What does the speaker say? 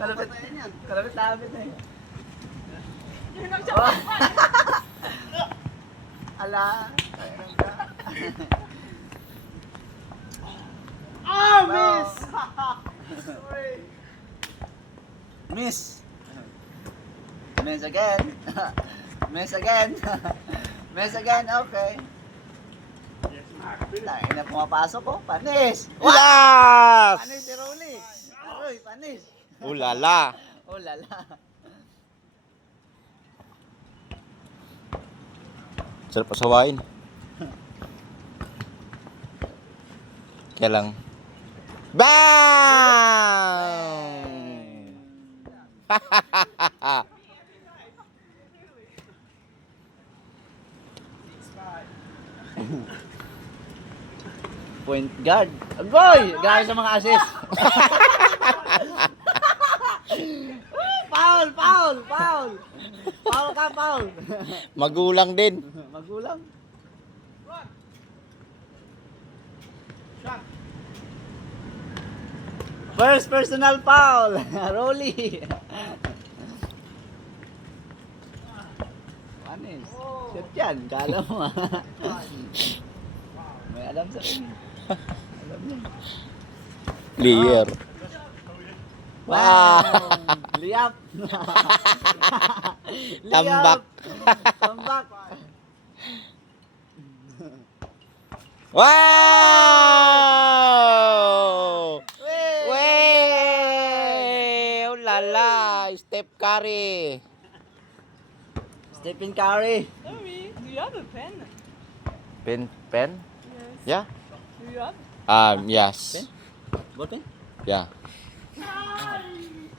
Kalapit. Kalapit lapit na eh. Ala. Ah, miss! Sorry. Miss. Miss again. Miss again. Miss again, okay. Tayo na pumapasok ko. Panis! Yes! Panis si Rolly. Uy, panis. Ulala. Oh, lala. Sarap pasawain. Kaya lang. Bang! Point guard. Agoy! Grabe sa mga assist. Foul! Foul! Foul! Foul ka, foul! Magulang din. Magulang. First personal foul! Rolly! Panis. Shit yan. Kala mo ah. May alam sa rin. Alam niya. Clear. Wow! Liap! Tambak. Tambak! Wow! Wey! Wey! Ulala! Steph Curry. Stephen Curry. Sorry, do you have a pen? Pen? Yes. Yeah? Do you have? Yes. Ballpen? Yeah.